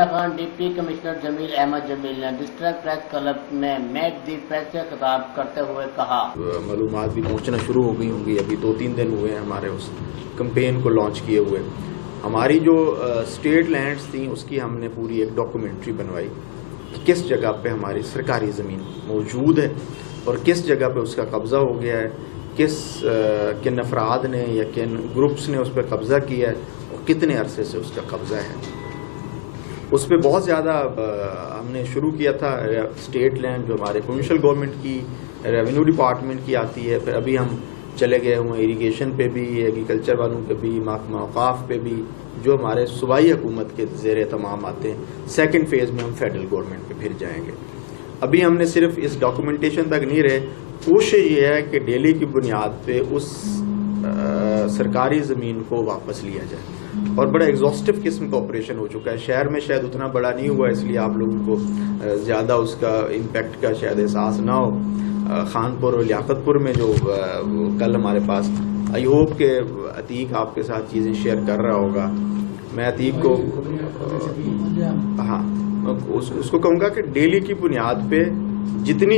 میاں Khan deputy commissioner جمیل احمد جمیل نے district press club میں میک دی پریس سے خطاب کرتے ہوئے کہا معلومات بھی پہنچنا شروع ہو گئی ہوں گی. ابھی 2-3 دن ہوئے ہیں ہمارے اس کمپین کو لانچ کیے ہوئے. ہماری جو اسٹیٹ لینڈز تھیں اس کی ہم نے پوری ایک ڈاکومنٹری بنوائی کہ کس جگہ پہ ہماری سرکاری زمین موجود ہے اور کس جگہ پہ اس کا قبضہ ہو گیا ہے, کن افراد نے یا کن گروپس نے اس پہ قبضہ کیا ہے اور کتنے عرصے سے اس کا قبضہ ہے. اس پہ بہت زیادہ ہم نے شروع کیا تھا. اسٹیٹ لینڈ جو ہمارے پروونشل گورنمنٹ کی, ریونیو ڈپارٹمنٹ کی آتی ہے, پھر ابھی ہم چلے گئے ہوئے اریگیشن پہ بھی, ایگریکلچر والوں پہ بھی, محکمہ اوقاف پہ بھی, جو ہمارے صوبائی حکومت کے زیر اہتمام آتے ہیں. سیکنڈ فیز میں ہم فیڈرل گورنمنٹ پہ پھر جائیں گے. ابھی ہم نے صرف اس ڈاکومنٹیشن تک نہیں رہے, کوشش یہ ہے کہ ڈیلی کی بنیاد پہ اس سرکاری زمین کو واپس لیا جائے. اور بڑا ایگزاسٹو قسم کا آپریشن ہو چکا ہے. شہر میں شاید اتنا بڑا نہیں ہوا, اس لیے آپ لوگوں کو زیادہ اس کا امپیکٹ کا شاید احساس نہ ہو. خانپور اور لیاقت پور میں جو کل ہمارے پاس, آئی ہوپ کہ عتیق آپ کے ساتھ چیزیں شیئر کر رہا ہوگا. میں عتیق کو اس کو کہوں گا کہ ڈیلی کی بنیاد پہ جتنی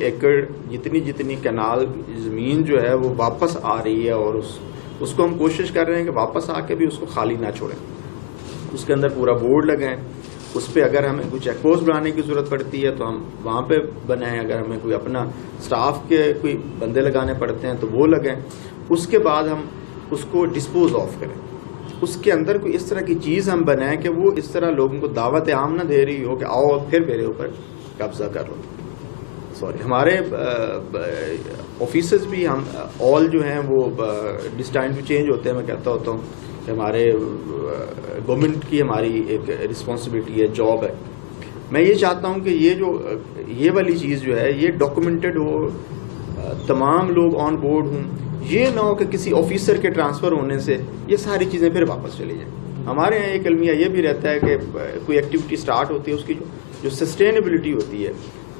ایکڑ, جتنی کنال زمین جو ہے وہ واپس آ رہی ہے, اور اس کو ہم کوشش کر رہے ہیں کہ واپس آ کے بھی اس کو خالی نہ چھوڑیں. اس کے اندر پورا بورڈ لگائیں. اس پہ اگر ہمیں کوئی چیک پوسٹ بنانے کی ضرورت پڑتی ہے تو ہم وہاں پہ بنائیں. اگر ہمیں کوئی اپنا سٹاف کے کوئی بندے لگانے پڑتے ہیں تو وہ لگائیں. اس کے بعد ہم اس کو ڈسپوز آف کریں. اس کے اندر کوئی اس طرح کی چیز ہم بنائیں کہ وہ اس طرح لوگوں کو دعوت عام نہ دے رہی ہو کہ آؤ پھر میرے اوپر قبضہ کر لو. ہمارے آفیسز بھی ہم آل جو ہیں وہ ٹائم ٹو چینج ہوتے ہیں. میں کہتا ہوتا ہوں کہ ہمارے گورنمنٹ کی ہماری ایک رسپانسبلٹی ہے, جاب ہے. میں یہ چاہتا ہوں کہ یہ والی چیز جو ہے یہ ڈاکومنٹڈ ہو, تمام لوگ آن بورڈ ہوں. یہ نہ ہو کہ کسی آفیسر کے ٹرانسفر ہونے سے یہ ساری چیزیں پھر واپس چلی جائیں. ہمارے یہاں ایک المیہ یہ بھی رہتا ہے کہ کوئی ایکٹیویٹی سٹارٹ ہوتی ہے, اس کی جو سسٹینیبلٹی ہوتی ہے,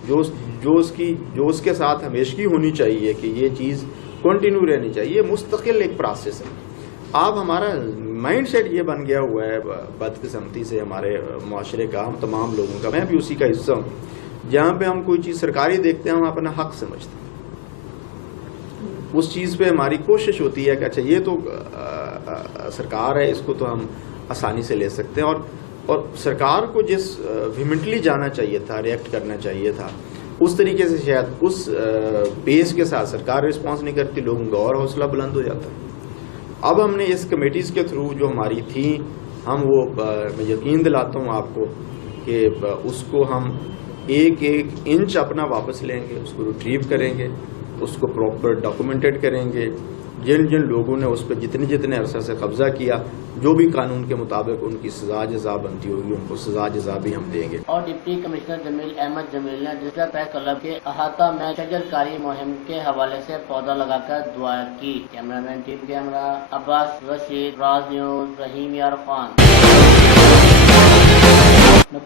جو اس کے ساتھ ہمیشگی ہونی چاہیے کہ یہ چیز کنٹینیو رہنی چاہیے, یہ مستقل ایک پروسیس ہے. اب ہمارا مائنڈ سیٹ یہ بن گیا ہوا ہے بدقسمتی سے ہمارے معاشرے کا, ہم تمام لوگوں کا, میں بھی اسی کا حصہ ہوں, جہاں پہ ہم کوئی چیز سرکاری دیکھتے ہیں ہم اپنا حق سمجھتے ہیں. اس چیز پہ ہماری کوشش ہوتی ہے کہ اچھا یہ تو سرکار ہے, اس کو تو ہم آسانی سے لے سکتے ہیں. اور سرکار کو جس ویمنٹلی جانا چاہیے تھا, ریئیکٹ کرنا چاہیے تھا, اس طریقے سے شاید اس بیس کے ساتھ سرکار رسپانس نہیں کرتی, لوگوں کا اور حوصلہ بلند ہو جاتا ہے. اب ہم نے اس کمیٹیز کے تھرو جو ہماری تھیں, ہم وہ میں یقین دلاتا ہوں آپ کو کہ اس کو ہم ایک انچ اپنا واپس لیں گے, اس کو ریٹریو کریں گے, اس کو پراپر ڈاکومنٹڈ کریں گے. جن لوگوں نے اس پہ جتنے عرصہ سے قبضہ کیا, جو بھی قانون کے مطابق ان کی سزا جزا بنتی ہوگی, ان کو سزا جزا بھی ہم دیں گے. اور ڈپٹی کمشنر جمیل احمد جمیل نے ڈسٹرکٹ پریس کلب کے احاطہ میں شجر کاری مہم کے حوالے سے پودا لگا کر دعا کی. کیمرہ مین ٹیم کیمرہ عباس رشید, راز نیوز, رحیم یار خان.